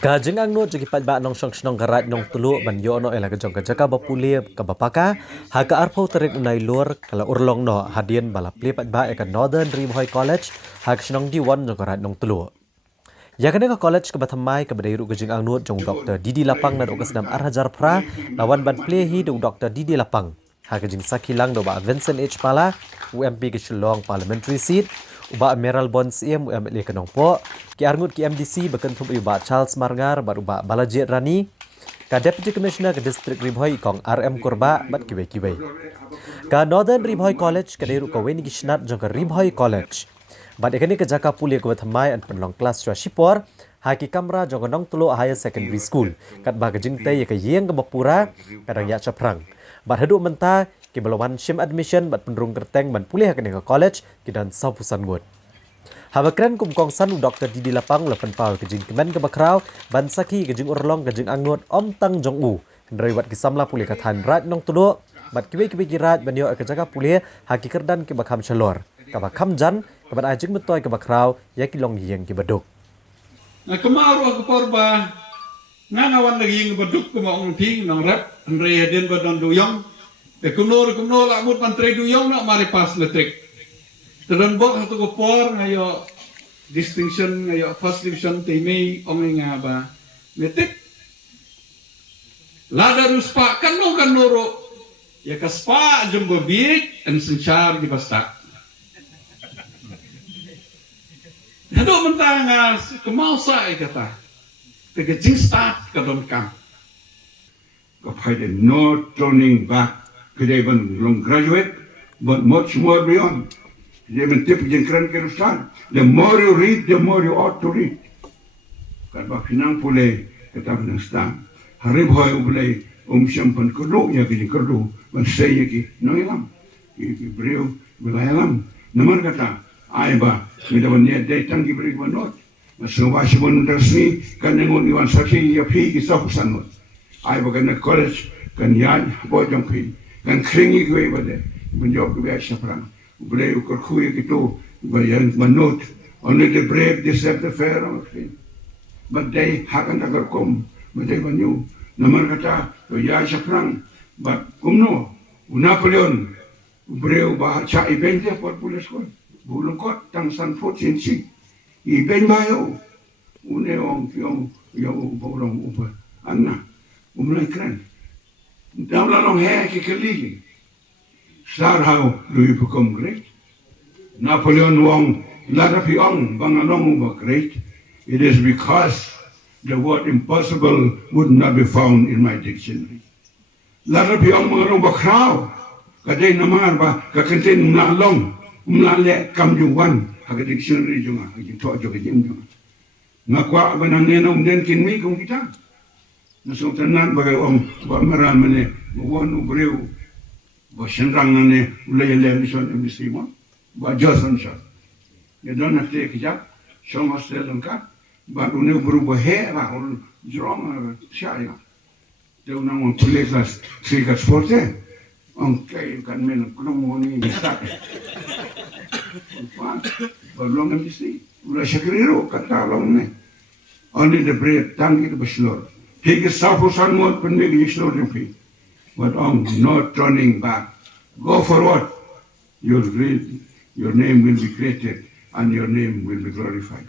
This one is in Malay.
Kajeng ang no jogi padba nong song garat nong tulu ban yo no ela kajong kajaka bapule kabapaka haga arpau terik unai lur kala urlong no hadien bala ple padba eka Northern Bhoi College hag snong Diwon jong garat nong tulu. Ya kena ka college ke batamai ke badai ru kajeng ang no jong Dr. Didi Lapang na okas nam arhajar pra lawan ban ple hi dong Dr. Didi Lapang. Haga jing sakilang do ba Vincent Pala UMP ke Shillong parliamentary seat uba Meral Bonds MLA kanong po ki arngut ki MDC bakan thum uba Charles Marngar baruba Balaji Rani ka Deputy Commissioner ke District Bhoi kong RM Kurba bat kiwe ka Northern Bhoi College ka deru ka weni gisnat jong ka Bhoi College bat ekani ka jaka puli ko thamai an penlong class chwa shipor haki kamra jong nong tulo higher secondary school kat ba ka jingtai ka yeng ka bapura kadang ya chaprang bat hadu menta ki balawan shim admission bat penrung kerteng ban pulih ke college ki dan sapusan ngut habakran kum kongsan Dr. Didi Lapang lapan pau ke jing kemen ke bakrau ban saki ke jing urlong ke jing angut om tang jong u ndrai wat ki samla pulih ka than rat nong tulo bat kiwe kirat ban yo ke jaga pulih haki kerdan ki bakham chalor ka bakham jan ka ban ajing metoy ke bakrau ya ki long yeng ki baduk na kemaru aku porba nganawan lagi yang baduk ke maung ting nong rap ndrai den badon duyong kumno la mut mantri duyong nak mari pas letrik. Terus bot satu kopor ngayo distinction ngayo first division timi ong nga ba letrik. Lada Riewspah kan noro ya ka Spah jumbo Beij and Synshar di Stad. Hado mentang kemau sai kata. Ke jing Stad ka don kam. Bhai no turning back. They even long graduate, but much more beyond. They even tip in Kran. The more you read, the more you ought to read. Kalau finang pule kita menang. Hari Bhoi pule syampan kerdu ya kini kerdu, ban saya ki noilam, ki beriu belayalam. Namar kata, aiba, kita benda datang ki beri banot. Semua sebelum resmi kan nengun iwan saksi ya pi ki sahusan not. Aiba kena college kan yan bojong pi. Kan keringi gue pada menjawab gue biasa perang. Boleh ukur kui gitu, bayan manut. Only the brave deserve the fair of thing. But they hakan agar kom, but they banyu. Namar kata, biasa perang. But kumno, Napoleon, brave bahaca event dia buat pulis kau. Bulung kau tang sanfot sinci. Event bayo, uneong yang orang ubah anak, umlai keren. Dalam long hair kekeli. Sar how do you become great? Napoleon wong Lada piong bangalong were great. It is because the word impossible would not be found in my dictionary. Lada piong bangalong bakraw. Kaday namar ba kakantin mlalong mlale kamjuwan haga dictionary junga hagi to jo kajim junga. Ngakwa bananenong den kinmi kung kita. Nasong tanan bagay ba maramane won ubreu ba shenrang nane ulay mission MPCC mo ba Johnson shot you don't have to take it show hostel ka ba une ubru ba hera or jong shaya de una mon colegas trigas forte kay kan men kuno mo ni sa ba long MPCC ula shakriro katalong ne only the brave tangi the baslor take a safusan mo pen me gislo rimpi but not turning back. Go forward. Your name will be created and your name will be glorified.